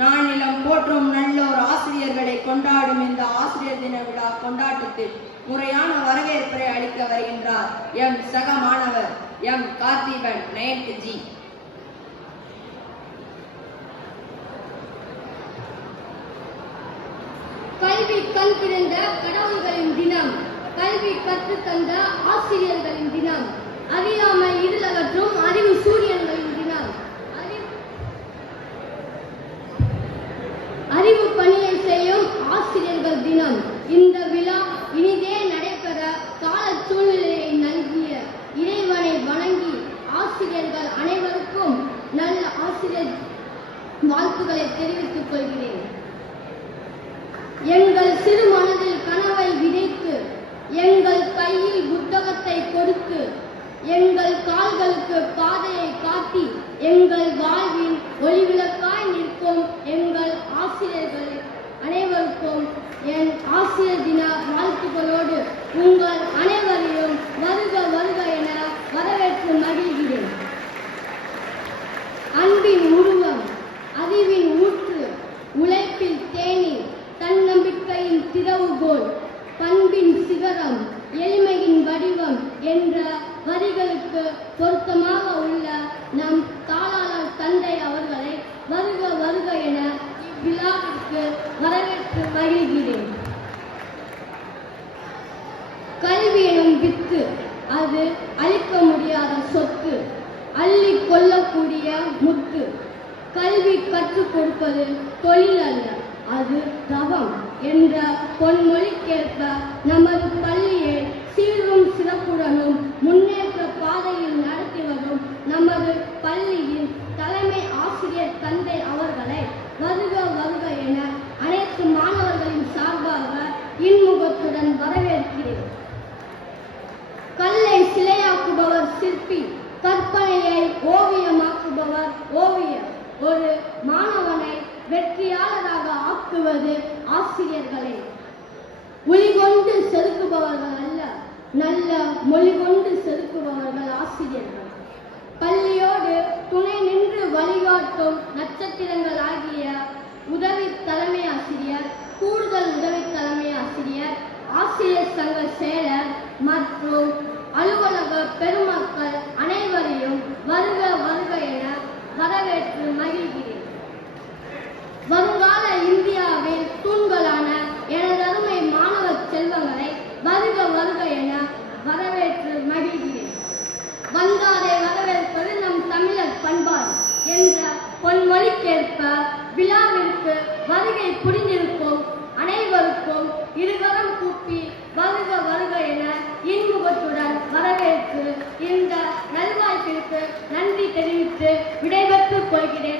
நானிலம் போற்றும் நல்லோர் ஆசிரியர்களை கொண்டாடும் இந்த ஆசிரியர் தின விழா கொண்டாட்டத்தில் முறையான வரவேற்பை அளிக்க வருகின்றார் எம் சக மாணவர் எம் கார்த்திபன் 9th G. கல்வி கண் திறந்த கடவுள்களின் தினம், கல்வி கற்றுத் தந்த ஆசிரியர்களின் தினம், அறியாமை இருளகற்றும் அறிவு சூரியன்களின் தினம், அறிவு பணியை செய்யும் ஆசிரியர்கள் தினம். இந்த விழா இனிதே நடைபெற கால சூழ்நிலையை நல்கிய இறைவனை வணங்கி ஆசிரியர்கள் அனைவருக்கும் நல்ல ஆசிரியர் வாழ்த்துக்களை தெரிவித்துக் கொள்கிறேன். எங்கள் சிறு மனதில் கனவை விதைத்து, எங்கள் கையில் புத்தகத்தை கொடுத்து, எங்கள் கால்களுக்கு பாதையை காட்டி, எங்கள் வாழ்வில் ஒளிவிளக்காய் நிற்கும் எங்கள் ஆசிரியர்கள் அனைவருக்கும் என் ஆசிரியர் தின வாழ்த்துக்களோடு உங்கள் அனைவரையும் வருக வருக என வரவேற்று மகிழ்கிறேன். அன்பின் உருவம், அறிவின் ஊற்று, உழைப்பில் தேனி, தன்னம்பிக்கையின் திறவுகோல், பண்பின் சிகரம், எளிமையின் வடிவம் என்ற வரிகளுக்கு பொருத்தமாக உள்ள நம் தாளாளர் தந்தை அவர்களை வருக வருக என இவ்விழாவிற்கு வரவேற்று மகிழ்கிறேன். கல்வி எனும் வித்து, அது அழிக்க முடியாத சொத்து, அள்ளி கொள்ளக்கூடிய முத்து. கல்வி கற்றுக் கொடுப்பது தொழில் அல்ல, அது தவம் என்ற பொன்மொழிக்கேற்ப நமது பள்ளியை சீரும் சிறப்புடனும் முன்னேற்ற பாதையில் நடத்தி வரும் நமது பள்ளியின் தலைமை ஆசிரியர் தந்தை அவர்களை வருக வருக என அனைத்து மாணவர்களின் சார்பாக இன்முகத்துடன் வரவேற்கிறேன். கல்லை சிலையாக்குபவர் சிற்பி, கற்பனையை ஓவியமாக்குபவர் ஓவியர். ஒரு மாணவனை வெற்றியாளராக ஆக்குவது ஆசிரியர்களே. ஒளி கொண்டு செதுக்குபவர்கள் அல்ல, நல்ல மொழி கொண்டு செதுக்குபவர்கள் ஆசிரியர்கள். பள்ளியோடு துணை நின்று வழிகாட்டும் நட்சத்திரங்கள் ஆகிய உதவி தலைமை ஆசிரியர், கூடுதல் உதவி தலைமை ஆசிரியர், ஆசிரியர் சங்க செயலர் மற்றும் அலுவலக பெருமக்கள் அனைவரையும் வருக வருக என வரவேற்று மகிழ்கிறேன். வருங்கால இந்தியாவின் தூண்களான எனதருமை மாணவ செல்வங்களை வருக வருக என வரவேற்று மகிழ்கிறேன். வந்தாரை வரவேற்பது நம் தமிழர் பண்பாடு என்ற பொன்மொழிக்கேற்ப விழாவிற்கு வருகை புரிந்திருக்கும் அனைவருக்கும் இருகரம் கூப்பி வருக வருக என இன்முகத்துடன் வரவேற்று இந்த நல்வாய்ப்பிற்கு நன்றி தெரிவித்து விடைபெற்றுக் கொள்கிறேன்.